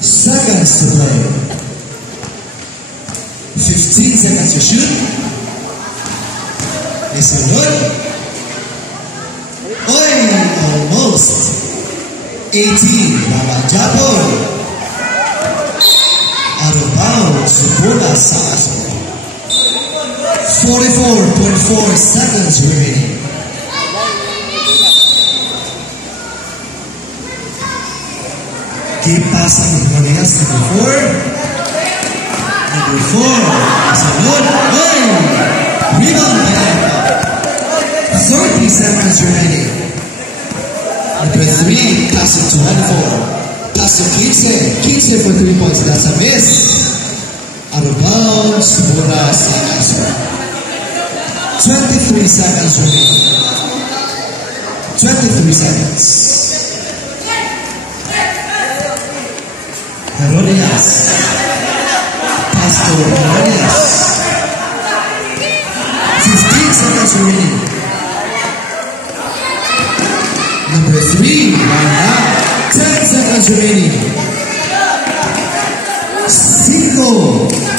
seconds to play. 15 seconds to shoot. Is it good? Oy, almost. 18, lawan Japon. Out of bounds, bola sa aso. 44.4 seconds remaining. Keep passing Marias, number 4. Number 4 is a good. Rebound again. 30 seconds remaining. Number 3, pass it to 24. Pass to Kingsley. Kingsley for 3 points. That's a miss. Out of bounds. Bola sa aso. 23 seconds remaining. 23 seconds. Herodias. Pass to Herodias. 15 seconds remaining. Number 3, Wanda. 10 seconds remaining. 5.